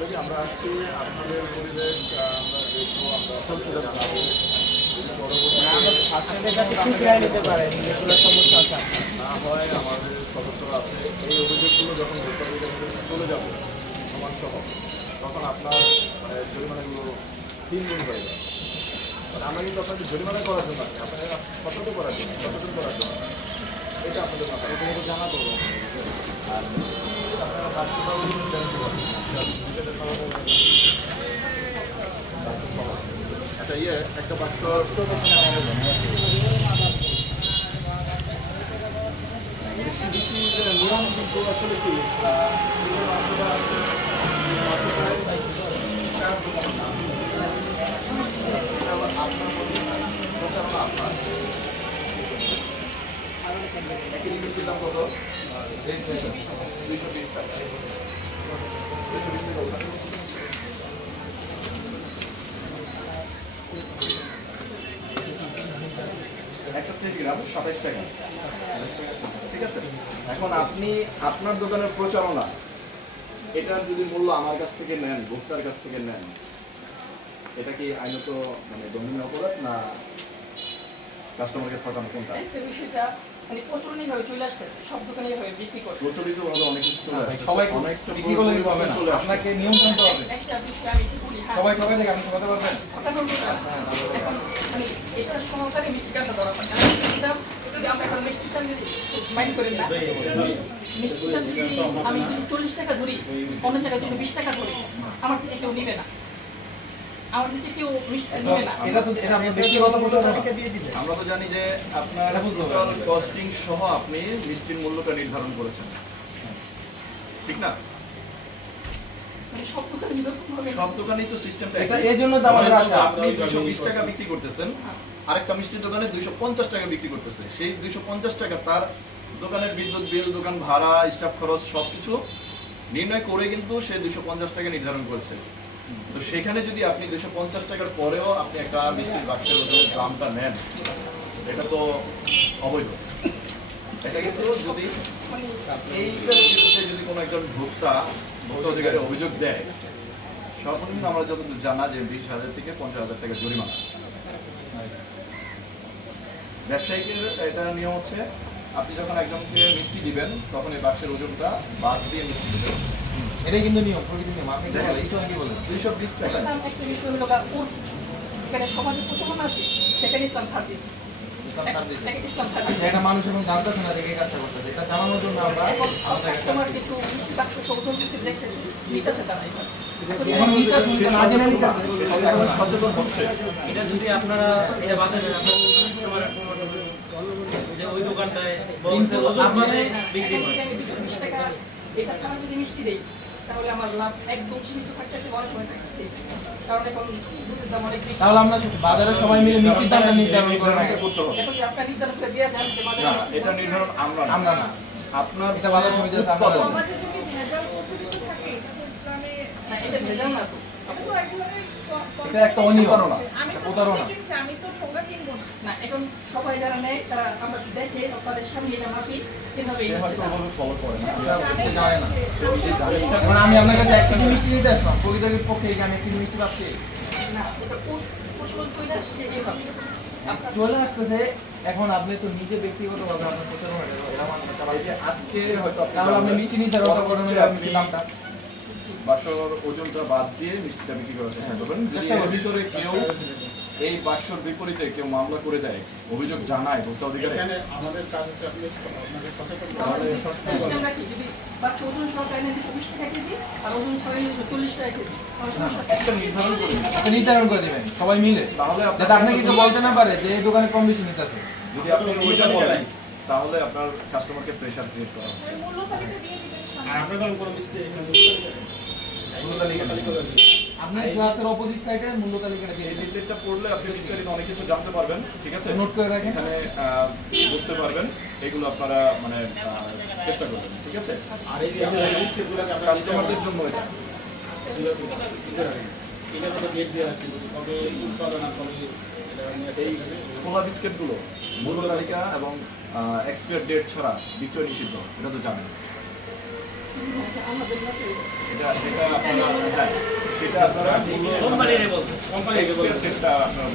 কি আমরা আসছি আপনাদের পরিবেশ আমরা দেখব আমরা থাকব না হয় আমাদের সদস্যরা আছে এই অভিযোগগুলো যখন চলে যাবে সমান সহ তখন আপনার মানে জরিমানাগুলো তিন গুণ হয়ে আমরা কিন্তু আপনাকে জরিমানা করার জন্য আপনাকে সতর্ক করার জন্য সচেতন করার জন্য। এটা আপনাদের মাথায় জানা করব আর আচ্ছা ইয়ে একটা বাক্য নিয়ম কিন্তু আসলে কি আপনার। একই জিনিসের দাম কত? একশো তিরিশ সাতাইশ টাকা। ঠিক আছে? এখন আপনি আপনার দোকানের প্রচারণা। এটার যদি মূল্য আমার কাছ থেকে নেন, ভোক্তার কাছ থেকে নেন, এটা কি আইনত মানে দণ্ডনীয় অপরাধ না কাস্টমারকে ঠকানো কোনটা? মানে প্রচলনই ভাবে চলে আসতেছে সব দোকানে এভাবে বিক্রি করে প্রচলিত ভাবে অনেক কিছু সবাই অনেকটা বিক্রি করলে হবে না। আপনাকে নিয়ম জানতে হবে। একটা বিষয় আমি কি বলি হ্যাঁ। সবাই ঠকাই দেখে আপনি ঠকাতে পারবেন কথা বলব মানে এটা সহকারে মিষ্টি দামটা ধরা হয় কারণ দাম যদি আমরা এখন মিষ্টির দাম যদি মাইন্ড করেন না মিষ্টির দাম যদি আমি চল্লিশ টাকা ধরি অন্য জায়গায় দুশো বিশ টাকা ধরি আমার থেকে কেউ নিবে না। আমার কেউ মিষ্টি নিবে না। এটা তো এটা আপনার ব্যক্তিগত প্রচারণা আমরা তো জানি যে আপনার এটা বুঝতে হবে। টোটাল কস্টিং সহ আপনি মিষ্টির মূল্যটা নির্ধারণ করেছেন। ঠিক না? মানে সব দোকানেই তো সিস্টেমটা এটা এই জন্য আপনি টাকা বিক্রি করতেছেন আরেকটা মিষ্টির দোকানে দুইশো পঞ্চাশ টাকা বিক্রি করতেছে। সেই দুইশো পঞ্চাশ টাকা তার দোকানের বিদ্যুৎ বিল দোকান ভাড়া স্টাফ খরচ সব কিছু নির্ণয় করে কিন্তু সে দুশো পঞ্চাশ টাকা নির্ধারণ করেছে। তো সেখানে যদি আপনি দুশো পঞ্চাশ টাকার পরেও আপনি একটা মিষ্টির বাক্সের ওজনের দামটা নেন, এটা তো অবৈধ। এটা কিন্তু যদি এইটার বিরুদ্ধে যদি কোনো একজন ভোক্তা ভোক্তা অধিকারী অভিযোগ দেয়, সর্বনিম্ন আমরা যতদূর জানা যে বিশ হাজার থেকে পঞ্চাশ হাজার টাকা জরিমানা। ব্যবসায়িকের এটা নিয়ম হচ্ছে, আপনি যখন একজনকে মিষ্টি দিবেন, তখন এই বাক্সের ওজনটা বাদ দিয়ে মিষ্টি দিবেন। এটাই কিন্তু নিয়ম প্রকৃতি নিয়ম। আপনি কি দেখেন। বলেন? ইসলাম কি বলেন? দুইশো বিশ ইসলাম একটা বিষয় হলো যেখানে সমাজে প্রচলন আছে সেখানে ইসলাম সার্ভিস আচ্ছা এটা মানুষ এখন জানতেছে না যে এই কাজটা করতেছে। এটা জানানোর জন্য আমরা কাস্টমার কিন্তু দেখতেছে। নিতেছে তারা এটা। এটা যদি আপনারা এটা বাদে ওই দোকানটায় বিক্রি করে এটা ছাড়া যদি মিষ্টি দেই তাহলে আমার লাভ একদম সীমিত থাকতেছে অনেক সময় থাকতেছে। কারণ এখন দুধের দাম অনেক বেশি। তাহলে আমরা বাজারে সবাই মিলে মিষ্টির দামটা নির্ধারণ করে নির্ধারণটা করতে হবে। এখন আপনি আপনার নির্ধারণ করে দেওয়া যান যে বাজারে এটা নির্ধারণ আমরা না। আমরা না। আপনার এটা বাজার সমিতি আছে, আমরা। সমাজে যদি ভেজাল কিছু থাকে এটা তো ইসলামে না, এটা ভেজাল না তো। এটা একটা প্রতারণা। আমি তো ঠোঙ্গা কিনবো না। এখন সবাই যারা নেয় তারা আমরা দেখে তাদের সামনে এটা মাপি। মানে আমি আপনার কাছে এক কেজি মিষ্টি নিতে আসলাম। পক্ষে এক কেজি মিষ্টি পাচ্ছি চলে চলে আসতেছে এখন আপনি তো নিজে ব্যক্তিগতভাবে আপনার প্রচারণা মানে যে আজকে হয়তো আপনি তাহলে আপনি মিষ্টি নির্ধারণ করেন বাসর ওজনটা বাদ দিয়ে মিষ্টিটা বিক্রি করার চেষ্টা করবেন। যদি এর ভিতরে কেউ এই বাক্সর বিপরীতে কেউ মামলা করে দেয় অভিযোগ জানায় ভোক্তা অধিকারে আমাদের কাজ হচ্ছে আপনি আপনাকে সচেতন করা। একটা নির্ধারণ করে দিন। আপনি নির্ধারণ করে দিবেন সবাই মিলে। তাহলে আপনি কিন্তু বলতে না পারে যে এই দোকানে কম বেশি নিতেছে। যদি আপনি ওইটা বলেন। তাহলে আপনার কাস্টমারকে প্রেশার ক্রিয়েট করা হবে ওই মূল্য তালিকা দিয়ে দিবেন আর সামনে। আপনার কারণ কোনো mistake এখানে মূল্য তালিকা আপনি ক্লাসের অপোজিট সাইডে মূল্য তালিকাটা এই লিফলেটটা পড়লে আপনি বিস্তারিত অনেক কিছু জানতে পারবেন ঠিক আছে? নোট করে রাখেন। এখানে আহ, বুঝতে পারবেন এগুলো আপনারা মানে আহ, চেষ্টা করবেন ঠিক আছে? আর এই যে আপনার এই কাস্টমারদের জন্য এটা। এটা কত date দেওয়া আছে, কবে উৎপাদন কবে এটা নিয়ে এই। খোলা বিস্কিটগুলো মূল্য তালিকা এবং এক্সপায়ার ডেট ছাড়া বিক্রয় নিষিদ্ধ এটা তো জানেন। এটা এটা আপনারা হ্যাঁ সেটা আপনারা কোম্পানিরে ডেটটা আপনারা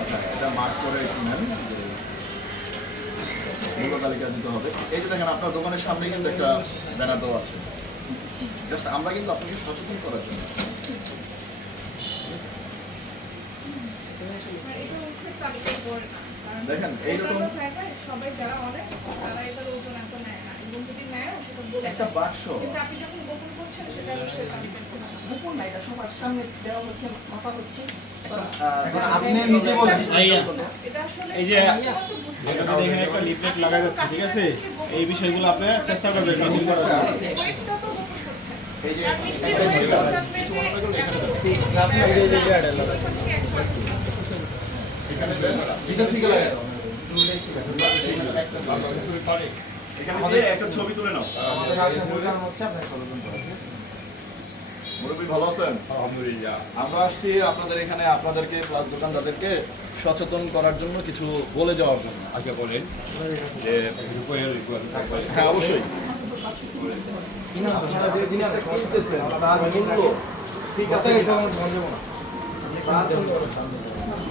আচ্ছা এটা মার্ক করে নেন মূল্য তালিকা দিতে হবে। এই যে দেখেন আপনার দোকানের সামনে কিন্তু একটা ব্যানার দেওয়া আছে। জাস্ট আমরা কিন্তু আপনাকে সচেতন করার জন্য মানে এটা ওষুধের তালিকায় পড়ে না। কারণ দেখেন, এইরকম- অন্যান্য জায়গায় সবাই যারা honest, তারা এটার ওজন এত নেয় না। এবং যদি নেয়ও, সেটা বলে একটা বাক্স কিন্তু আপনি যখন গোপন করছেন, সেটা ওষুধের তালিকায় পড়ছে না। গোপন না এটা সবার সামনে দেওয়া হচ্ছে মাপা হচ্ছে আপনি নিজে বলেন ভাইয়া এটা আসলে এই যে একটা লিফলেট লাগা যাচ্ছে ঠিক আছে এই বিষয়গুলো আপনি চেষ্টা করবেন করার। তো গোপন করছেন। এই যে ক্লাসে লাগিয়ে দিয়ে দিয়ে আড়াই প্রসাদ থেকে একশো আশি। এখানে দেন ভিতর থেকে লাগে একটা ছবি তুলে নাও। আমাদের আসার মূল হচ্ছে আপনার সচেতন করা ঠিক আছে? মুরব্বী ভালো আছেন? আলহামদুলিল্লাহ। আমরা আসছি আপনাদের এখানে আপনাদেরকে প্লাস দোকানদারদেরকে সচেতন করার জন্য কিছু বলে যাওয়ার জন্য। আগে বলেন যে হ্যাঁ অবশ্যই। আপনারা যে জিনিসটা কিনতেছেন তার মূল্য ঠিক আছে এটা না। তার